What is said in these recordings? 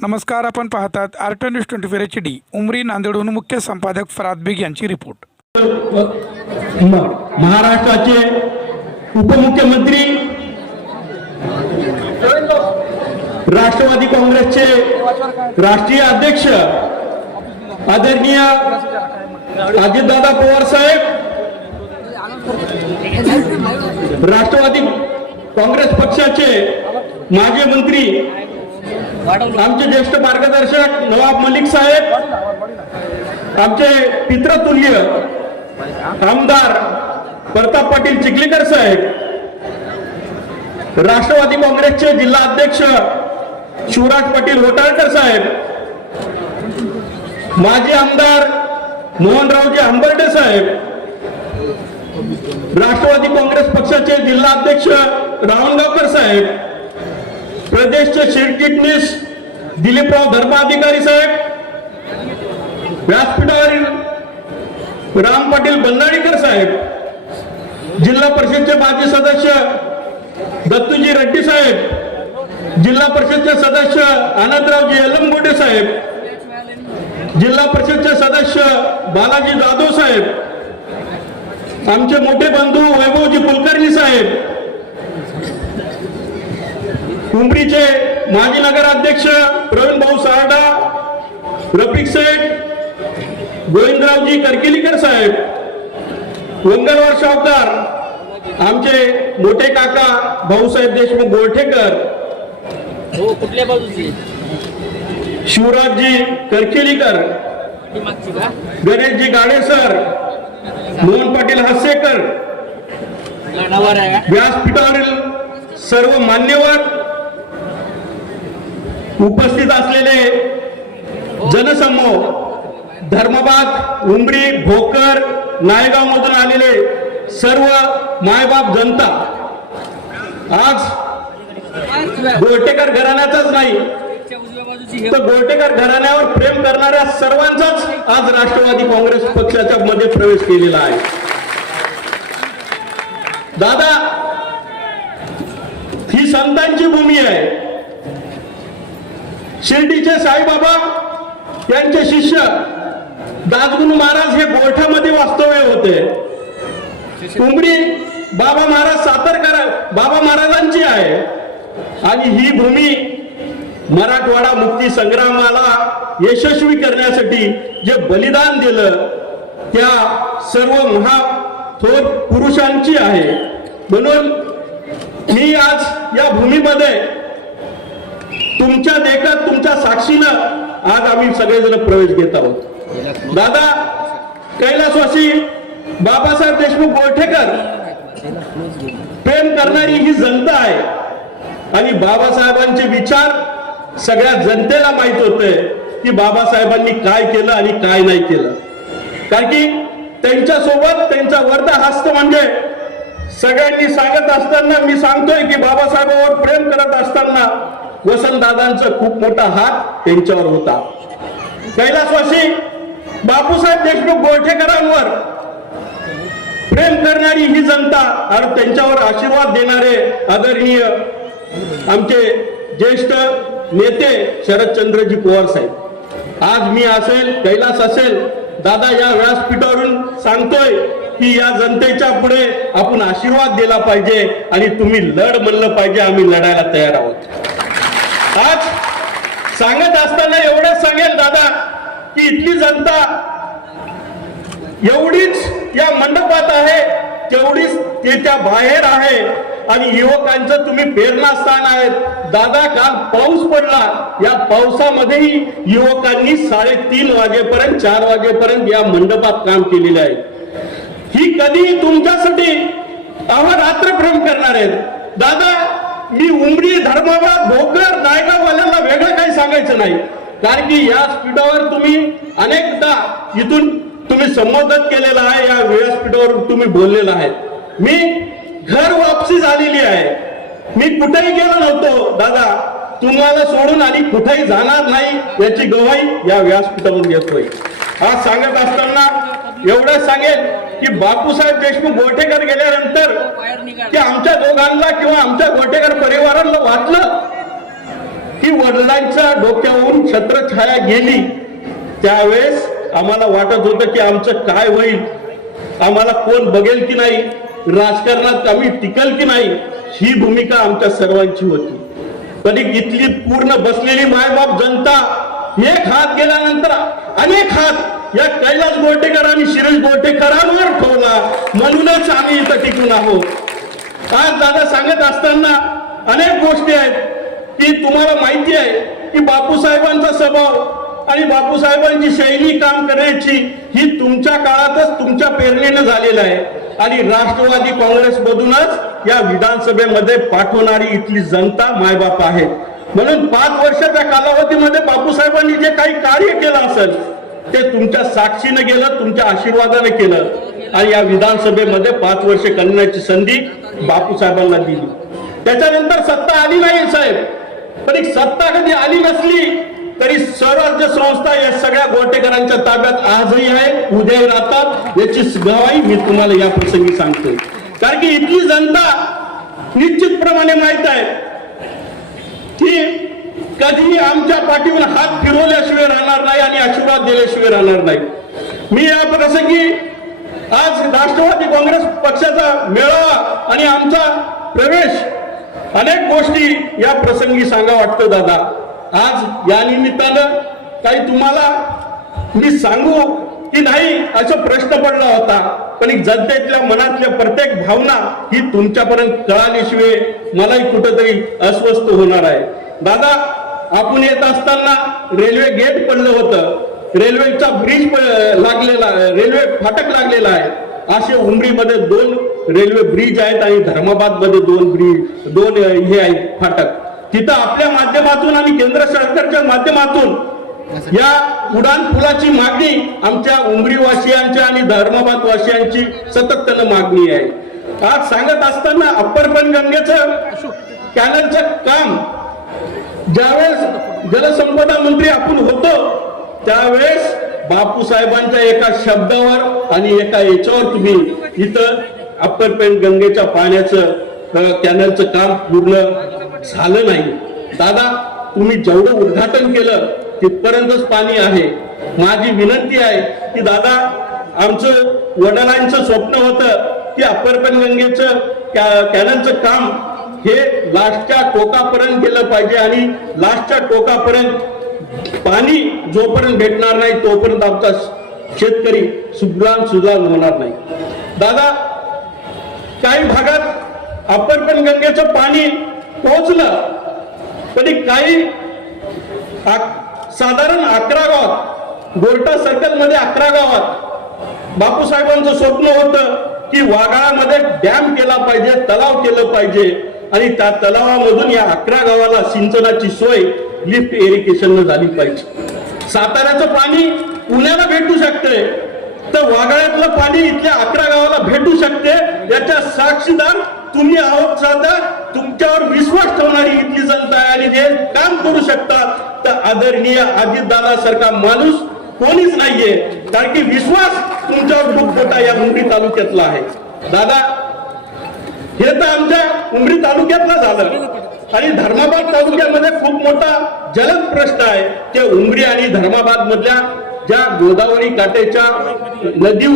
नमस्कार आपण पाहतात art news twenty four HD D Umri नांदेडहून मुख्य संपादक फराद बेग यांची रिपोर्ट. महाराष्ट्राचे उपमुख्यमंत्री राष्ट्रवादी काँग्रेसचे राष्ट्रीय अध्यक्ष आदरणीय अजितदादा पवार साहेब राष्ट्रवादी काँग्रेस आमचे माजी मंत्री आमचे ज्येष्ठ मार्गदर्शक नवाब मलिक साहेब आमचे पित्रतुल्य आमदार प्रताप पाटील चिखलीकर साहेब राष्ट्रवादी काँग्रेसचे जिल्हा अध्यक्ष शिवराज पाटील होटाळकर साहेब माजी आमदार मोहनरावजी हंबर्डे साहेब राष्ट्रवादी काँग्रेस पक्षाचे जिल्हा अध्यक्ष रावणगावकर साहेब प्रदेशचे सरचिटणीस दिलीपराव धर्माधिकारी साहेब व्यासपीठावरील राम पाटील बंदाडीकर साहेब जिल्हा परिषदचे माजी सदस्य दत्तूजी रेड्डी साहेब जिल्हा परिषदचे सदस्य आनंदरावजी यलंगोटे साहेब जिल्हा परिषदचे सदस्य बालाजी जाधव साहेब आमचे मोठे बंधू वैभवजी कुलकर्णी साहेब उमरीचे माजी नगराध्यक्ष प्रवीण भाऊ सारडा रफिक शेख गोविंदरावजी करकिलीकर साहेब वंगलवार शावकार आमचे मोठे काका भाऊसाहेब देशमुख गोरठेकर हो कुठल्या बाजूची? शिवराजजी करकेलीकर गणेशजी गाडेसर मोहन पाटील हसेकर का व्यासपीठावरील सर्व मान्यवर उपस्थित असलेले जनसमूह धर्मबाग उमरी भोकर नायगाव मधून आलेले सर्व मायबाप जनता आज गोरटेकर घराण्याचाच नाही तर गोरटेकर घराण्यावर प्रेम करणाऱ्या सर्वांचाच आज राष्ट्रवादी काँग्रेस पक्षाच्या मध्ये प्रवेश केलेला आहे. दादा ही संतांची भूमी आहे. शिर्डीचे साईबाबा यांचे शिष्य दासगुरु महाराज हे गोठ्यामध्ये वास्तव्य होते. उमरी बाबा महाराज सातारकर बाबा महाराजांची आहे. आणि ही भूमी मराठवाडा मुक्ती संग्रामाला यशस्वी करण्यासाठी जे बलिदान दिलं त्या सर्व महा थोर पुरुषांची आहे. म्हणून मी आज या भूमीमध्ये तुमच्या देखत तुमच्या साक्षीनं आज आम्ही सगळेजण प्रवेश घेत आहोत. दादा कैलासवासी बाबासाहेब देशमुख गोरठेकर प्रेम करणारी ही जनता आहे. आणि बाबासाहेबांचे विचार सगळ्या जनतेला माहीत होते की बाबासाहेबांनी काय केलं आणि काय नाही केलं. कारण की त्यांच्यासोबत त्यांचा वर्ध हस्त म्हणजे सगळ्यांनी सांगत असताना मी सांगतोय की बाबासाहेबांवर प्रेम करत असताना वसंतदादांचा खूप मोठा हात त्यांच्यावर होता. कैलासवासी बापूसाहेब देशमुख गोरठेकरांवर प्रेम करणारी ही जनता आणि त्यांच्यावर आशीर्वाद देणारे आदरणीय आमचे ज्येष्ठ नेते शरदचंद्रजी पवार साहेब. आज मी असेल कैलास असेल दादा या व्यासपीठावरून सांगतोय की या जनतेच्या पुढे आपण आशीर्वाद दिला पाहिजे आणि तुम्ही लढ म्हणलं पाहिजे आम्ही लढायला तयार आहोत. आज सांगत असताना एवढंच सांगेल दादा की इथली जनता एवढीच या मंडपात आहे तेवढीच ते त्या बाहेर आहे आणि युवकांचं तुम्ही प्रेरणास्थान आहेत. दादा काल पाऊस पडला. या पावसामध्येही युवकांनी साडेतीन वाजेपर्यंत चार वाजेपर्यंत या मंडपात काम केलेलं आहे. ही कधी तुमच्यासाठी अहोरात्र प्रेम करणार आहेत. दादा मी उमरी धर्माबाद भोकर नायगाववाल्यांना वेगळं काही सांगायचं नाही. कारण की या स्पीडावर तुम्ही अनेकदा इथून तुम्ही संबोधन केलेलं आहे या व्यासपीठावर तुम्ही बोललेलं आहे. मी घर वापसी झालेली आहे. मी कुठेही गेलो नव्हतो दादा. तुम्हाला सोडून आणि कुठेही जाणार नाही याची गवाही या व्यासपीठावर घेतोय. आज सांगत असताना एवढं सांगेल की बापूसाहेब देशमुख गोटेकर गेल्यानंतर की आमच्या दोघांना किंवा आमच्या गोटेकर परिवाराला वाटलं की वडिलांच्या डोक्यावरून छत्रछाया गेली. त्यावेळेस आम्हाला वाटत होतं की आमचं काय होईल? आम्हाला कोण बघेल की नाही? राजकारणात आम्ही टिकल की नाही? ही भूमिका आमच्या सर्वांची होती. पण इथली पूर्ण बसलेली मायबाप जनता एक हात गेल्यानंतर अनेक हात या कैलास गोटेकर आणि शिरीष गोटेकरांवर ठेवला. म्हणूनच आम्ही इथं टिकून आहोत. आज दादा सांगत असताना अनेक गोष्टी आहेत. की तुम्हाला माहिती आहे की बापूसाहेबांचा स्वभाव आणि बापूसाहेबांची शैली काम करण्याची ही तुमच्या काळातच तुमच्या प्रेरणेनं झालेलं आहे. आणि राष्ट्रवादी काँग्रेस मधूनच या विधानसभेमध्ये पाठवणारी इथली जनता मायबाप आहे. म्हणून पाच वर्षाच्या कालावधीमध्ये बापूसाहेबांनी जे काही कार्य केलं असेल ते तुमच्या साक्षीनं गेलं तुमच्या आशीर्वादाने केलं. आणि या विधानसभेमध्ये पाच वर्ष करण्याची संधी बापूसाहेबांना दिली. त्याच्यानंतर सत्ता आली नाही साहेब. पण एक सत्ता कधी आली नसली तरी स्वराज्य संस्था या सगळ्या गोटेकरांच्या ताब्यात आजही आहे उद्याही राहतात. याची गवाही मी तुम्हाला या प्रसंगी सांगतो. कारण की इथली जनता निश्चितप्रमाणे माहीत आहे की कधीही आमच्या पाठीवर हात फिरवल्याशिवाय राहणार नाही आणि आशीर्वाद दिल्याशिवाय राहणार नाही. मी या प्रसंगी आज राष्ट्रवादी काँग्रेस पक्षाचा मेळावा आणि आमचा प्रवेश अनेक गोष्टी या प्रसंगी सांगा वाटतं दादा. आज या निमित्तानं काही तुम्हाला मी सांगू की नाही असा प्रश्न पडला होता पण जनतेतल्या मनातल्या प्रत्येक भावना ही तुमच्यापर्यंत कळाल्याशिवाय मलाही कुठंतरी अस्वस्थ होणार आहे. दादा आपण येत असताना रेल्वे गेट पडलं होतं. रेल्वेचा ब्रिज लागलेला रेल्वे फाटक लागलेला आहे. असे उमरीमध्ये दोन रेल्वे ब्रिज आहेत आणि धर्माबादमध्ये दोन ब्रिज दोन हे आहेत फाटक. तिथं आपल्या माध्यमातून आणि केंद्र सरकारच्या माध्यमातून या उडान पुलाची मागणी आमच्या उमरी आणि धर्माबाद वासियांची सततनं मागणी आहे. आज सांगत असताना अप्पर गंगेचं कॅनलचं काम ज्यावेळेस जलसंपदा मंत्री आपण होतो त्यावेळेस बापूसाहेबांच्या एका शब्दावर आणि एका याच्यावर तुम्ही इथं अप्पर पेन गंगेच्या पाण्याचं कॅनलचं काम पूर्ण झालं नाही. दादा तुम्ही जेवढं उद्घाटन केलं तिथपर्यंतच पाणी आहे. माझी विनंती आहे की दादा आमचं वडिलांचं स्वप्न होतं की अप्पर पेंट गंगेचं कॅ- कॅनलचं काम हे लास्टच्या टोकापर्यंत गेलं पाहिजे आणि लास्टच्या टोकापर्यंत पाणी जोपर्यंत भेटणार नाही तोपर्यंत आमचा शेतकरी सुग्राम सुजान होणार नाही. दादा काही भागात अप्परपण गंगेचं पाणी पोहोचलं तरी काही साधारण अकरा गावात गोरटा सर्कलमध्ये अकरा गावात बापूसाहेबांचं स्वप्न होतं की वाघाळामध्ये डॅम केला पाहिजे तलाव केलं पाहिजे. आणि त्या तलावामधून या अकरा गावाला सिंचनाची सोय लिफ्ट इरिगेशन झाली पाहिजे. साताऱ्याचं पाणी पुण्याला भेटू शकते तर वाघाळ्यातलं पाणी इथल्या अकरा गावाला भेटू शकते याच्या साक्षीदार तुम्ही आहोत साधा तुमच्यावर विश्वास ठेवणारी इथली जनता आहे आणि जे काम करू शकतात. तर आदरणीय अजितदादा सारखा माणूस कोणीच नाहीये कारण की विश्वास तुमच्यावर खूप या मुंबई तालुक्यातला आहे. दादा हे तर आमच्या उमरी तालुक्यातलं झालं. आणि धर्माबाद तालुक्यामध्ये खूप मोठा जलद प्रश्न आहे. ते उमरी आणि धर्माबाद मधल्या ज्या गोदावरी काठेच्या नदी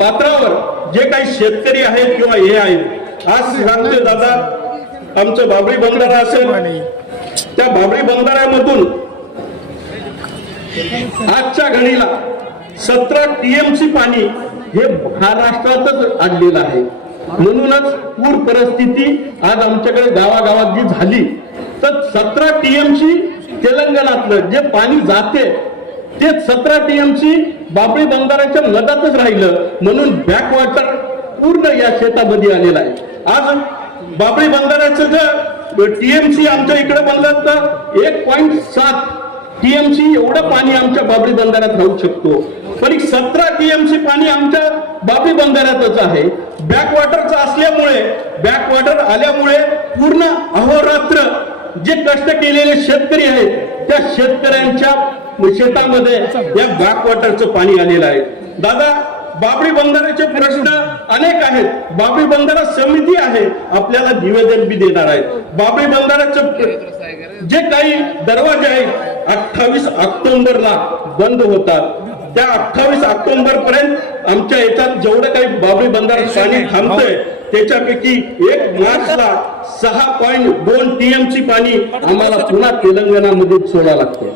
पात्रावर जे काही शेतकरी आहेत किंवा हे आहेत आज सांगते दादा आमचं बाबरी बंधारा असेल त्या बाबरी बंधाऱ्यामधून आजच्या घडीला सतरा टीएमसी पाणी हे महाराष्ट्रातच आणलेलं आहे. म्हणूनच पूर परिस्थिती आज आमच्याकडे गावागावात जी झाली तर सतरा टीएमसी तेलंगणातलं जे पाणी जाते ते सतरा टीएमसी बाबळी बंधाऱ्याच्या मधातच राहिलं. म्हणून बॅकवॉटर पूर्ण या शेतामध्ये आलेलं आहे. आज बाबळी बंधाऱ्याचं जर टीएमसी आमच्या इकडे बनलं तर एक पॉईंट सात टीएमसी एवढं पाणी आमच्या बाबळी बंधाऱ्यात राहू शकतो. पण एक सतरा टीएमसी पाणी आमच्या बापी बंधाऱ्यातच आहे. बॅकवॉटरचं असल्यामुळे बॅकवॉटर आल्यामुळे पूर्ण अहोरात्र जे कष्ट केलेले शेतकरी आहेत त्या शेतकऱ्यांच्या शेतामध्ये या बॅकवॉटरचं पाणी आलेलं आहे. दादा बाबरी बंधाऱ्याचे प्रश्न अनेक आहेत. बाबरी बंधारा समिती आहे आपल्याला निवेदन बी देणार आहे बाबरी बंदराचे जे काही दरवाजे आहेत अठ्ठावीस ऑक्टोबरला बंद होतात. त्या अठ्ठावीस ऑक्टोबर पर्यंत आमच्या याच्यात जेवढं काही बाबरी बंदरात पाणी थांबतंय त्याच्यापैकी एक मार्चला सहा पॉईंट दोन टीएमसी पाणी आम्हाला पुन्हा तेलंगणामध्ये सोडावं लागते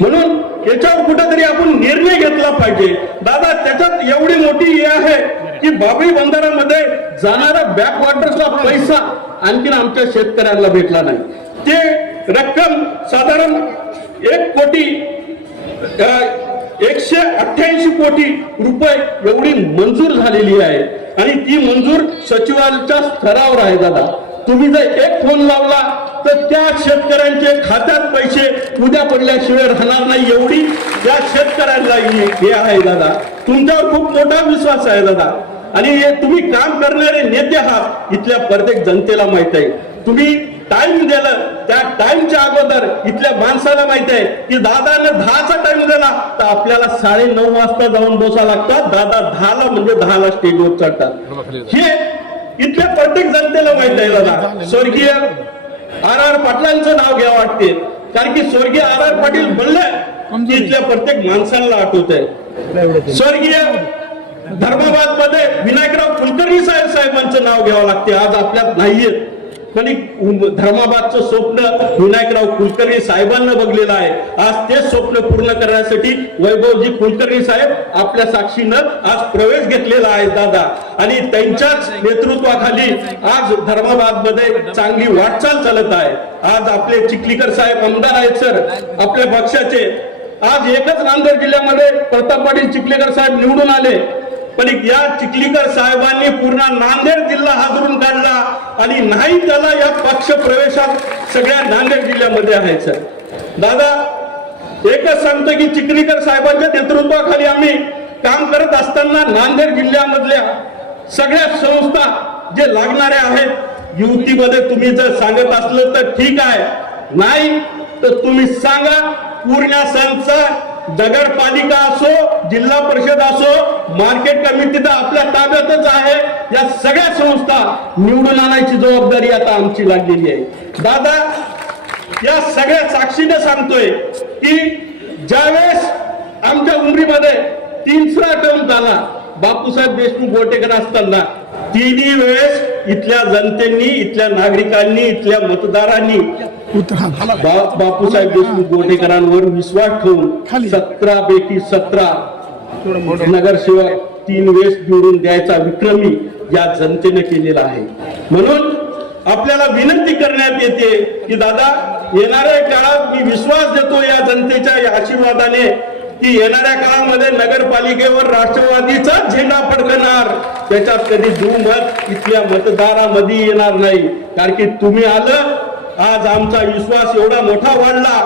म्हणून याच्यावर कुठेतरी आपण निर्णय घेतला पाहिजे. दादा त्याच्यात एवढी मोठी हे आहे की बाबरी बंदरामध्ये जाणारा बॅकवॉटर्सला पैसा आणखीन आमच्या शेतकऱ्यांना भेटला नाही. ते रक्कम साधारण एक कोटी एकशे अठ्ठ्याऐंशी कोटी रुपये एवढी मंजूर झालेली आहे. आणि ती मंजूर सचिवालच्या स्तरावर आहे दादा. तुम्ही जर एक फोन लावला तर त्या शेतकऱ्यांचे खात्यात पैसे उद्या पडल्याशिवाय राहणार नाही. एवढी त्या शेतकऱ्यांना हे आहे दादा. तुमच्यावर खूप मोठा विश्वास आहे दादा. आणि हे तुम्ही काम करणारे नेते आहात. इथल्या प्रत्येक जनतेला माहीत आहे. तुम्ही टाइम दिलं त्या टाइमच्या अगोदर इथल्या माणसाला माहीत आहे की दादानं दहाचा टाइम दिला तर आपल्याला साडे नऊ वाजता जाऊन बसा लागतात दादा दहाला म्हणजे दहाला स्टेजवर चढतात. हे इथल्या प्रत्येक जनतेला माहीत आहे दादा. स्वर्गीय आर आर पाटलांचं नाव घ्या वाटते. कारण की स्वर्गीय आर आर पाटील बोलले की इथल्या प्रत्येक माणसाला आठवत आहे. स्वर्गीय धर्माबादमध्ये विनायकराव कुलकर्णी साहेब साहेबांचं नाव घ्यावं लागते. आज आपल्यात नाहीये पण धर्माबादचं स्वप्न विनायकराव कुलकर्णी साहेबांना बघलेलं आहे. आज ते स्वप्न पूर्ण करण्यासाठी वैभवजी कुलकर्णी साहेब आपल्या साक्षीनं आज प्रवेश घेतलेला आहे दादा. आणि त्यांच्याच नेतृत्वाखाली आज धर्माबादमध्ये चांगली वाटचाल चालत आहे. आज आपले चिखलीकर साहेब आमदार आहेत सर. आपल्या पक्षाचे. आज एकच नांदेड जिल्ह्यामध्ये प्रताप पाटील चिखलीकर साहेब निवडून आले. पण या चिखलीकर साहेबांनी पूर्ण नांदेड जिल्हा हादरून काढला आणि नाही त्याला या पक्ष प्रवेशात सगळ्या नांदेड जिल्ह्यामध्ये आहे सर दादा एकच सांगतो की चिखलीकर साहेबांच्या नेतृत्वाखाली आम्ही काम करत असताना नांदेड जिल्ह्यामधल्या सगळ्या संस्था जे लागणाऱ्या आहेत युतीमध्ये तुम्ही जर सांगत असलं तर ठीक आहे. नाही तर तुम्ही सांगा पूर्ण संस्था नगरपालिका असो जिल्हा परिषद असो मार्केट कमिटी तर आपल्या ताब्यातच आहे. या सगळ्या संस्था निवडून आणायची जबाबदारी आता आमची लागलेली आहे. दादा या सगळ्या साक्षीने सांगतोय की ज्यावेळेस आमच्या उमरीमध्ये तिसरा टर्म झाला बापूसाहेब देशमुख गोटेकर असताना तिन्ही वेळेस इथल्या जनतेनी इथल्या नागरिकांनी इथल्या मतदारांनी बापूसाहेब देशमुख गोटेकरांवर विश्वास ठेवून सतरा पैकी सतरा नगरसेवक तीन वेळेस निवडून द्यायचा विक्रमी या जनतेने केलेला आहे. म्हणून आपल्याला विनंती करण्यात येते की दादा येणाऱ्या काळात मी विश्वास देतो या जनतेच्या या आशीर्वादाने की येणाऱ्या काळामध्ये नगरपालिकेवर राष्ट्रवादीचा झेंडा फडकणार. त्याच्यात कधी दुमत इथल्या मतदारामध्ये येणार नाही. कारण की तुम्ही आलं आज आमचा विश्वास एवढा मोठा वाढला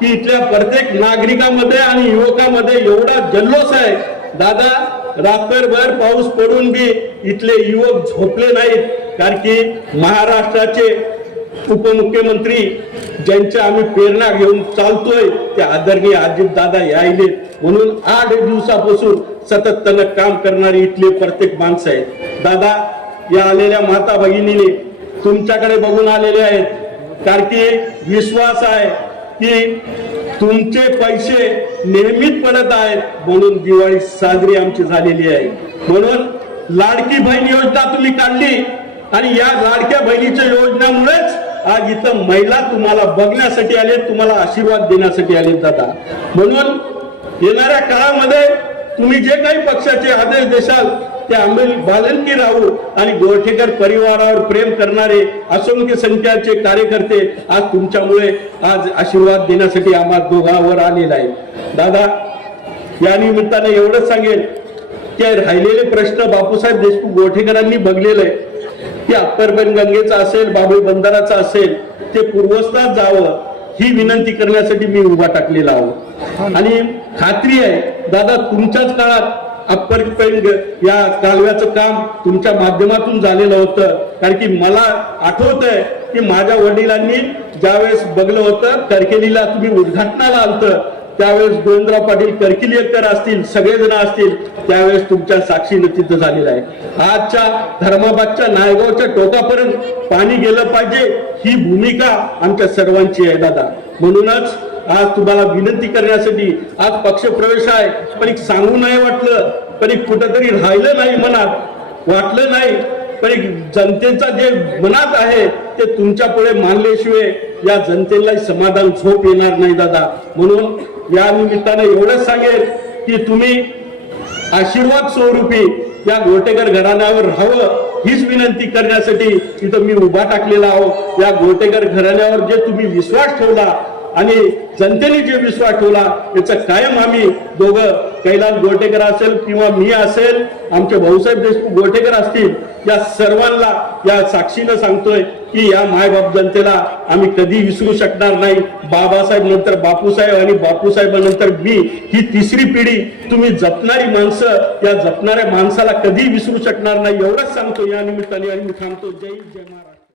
की इथल्या प्रत्येक नागरिकामध्ये आणि युवकामध्ये एवढा जल्लोष आहे. दादा रात्रभर पाऊस पडून बी इथले युवक झोपले नाहीत. कारण की महाराष्ट्राचे उपमुख्यमंत्री ज्यांच्या आम्ही प्रेरणा घेऊन चालतोय ते आदरणीय अजित दादा यायले. म्हणून आठ दिवसापासून सतत त्यांना काम करणारे इथले प्रत्येक माणसं आहेत. दादा या आलेल्या माता भगिनीने तुमच्याकडे बघून आलेले आहेत. कारण की विश्वास आहे की तुमचे पैसे नेहमीच पडत आहेत म्हणून दिवाळी साजरी आमची झालेली आहे. म्हणून लाडकी बहीण योजना तुम्ही काढली आणि या लाडक्या बहिणीच्या योजनेमुळेच आज इथं महिला तुम्हाला बघण्यासाठी आले तुम्हाला आशीर्वाद देण्यासाठी आले दादा. म्हणून येणाऱ्या काळामध्ये तुम्ही जे काही पक्षाचे आदेश देशाल ते आम्ही बालनकी राहू आणि गोरठेकर परिवारावर प्रेम करणारे असंख्य संख्याचे कार्यकर्ते आज तुमच्यामुळे आज आशीर्वाद देण्यासाठी आम्हा दोघांवर आलेला आहे दादा या निमित्ताने एवढंच सांगेल की राहिलेले प्रश्न बापूसाहेब देशमुख गोठेकरांनी बघलेले ते की गंगेचं गंगेचा असेल बाबळी बंधाराचं असेल ते पूर्वस्थात जावं ही विनंती करण्यासाठी मी उभा टाकलेला आहो. आणि खात्री आहे दादा तुमच्याच काळात अप्पर पेंग या कालव्याचं काम तुमच्या माध्यमातून झालेलं होतं. कारण की मला आठवत आहे की माझ्या वडिलांनी ज्यावेळेस बघलं होतं करकेलीला तुम्ही उद्घाटनाला आलत त्यावेळेस गोविंदराव पाटील करकिलीकर असतील सगळेजण असतील त्यावेळेस तुमच्या साक्षीने तिथं झालेलं आहे. आजच्या धर्माबादच्या नायगावच्या टोकापर्यंत पाणी गेलं पाहिजे ही भूमिका आमच्या सर्वांची आहे दादा. म्हणूनच आज तुम्हाला विनंती करण्यासाठी आज पक्षप्रवेश आहे. पण एक सांगू नाही वाटलं पण एक कुठंतरी राहिलं नाही मनात. वाटलं नाही पण एक जनतेचा जे मनात आहे ते तुमच्यापुढे मानल्याशिवाय या जनतेला समाधान झोप येणार नाही दादा. म्हणून या निमित्ताने एवढंच सांगेल की तुम्ही आशीर्वाद स्वरूपी या गोटेकर घराण्यावर राहावं हीच विनंती करण्यासाठी इथं मी उभा टाकलेला आहो. या गोटेकर घराण्यावर जे तुम्ही विश्वास ठेवला आणि जनतेने जे विश्वास ठेवला याचा कायम आम्ही दोघं कैलास गोटेकर असेल किंवा मी असेल आमचे भाऊसाहेब देशमुख गोटेकर असतील या सर्वांना या साक्षीनं सांगतोय की या मायबाप जनतेला आम्ही कधी विसरू शकणार नाही. बाबासाहेब नंतर बापूसाहेब आणि बापूसाहेबांनंतर मी ही तिसरी पिढी. तुम्ही जपणारी माणसं या जपणाऱ्या माणसाला कधी विसरू शकणार नाही. एवढंच सांगतो या निमित्ताने आणि मी थांबतो. जय जय महाराज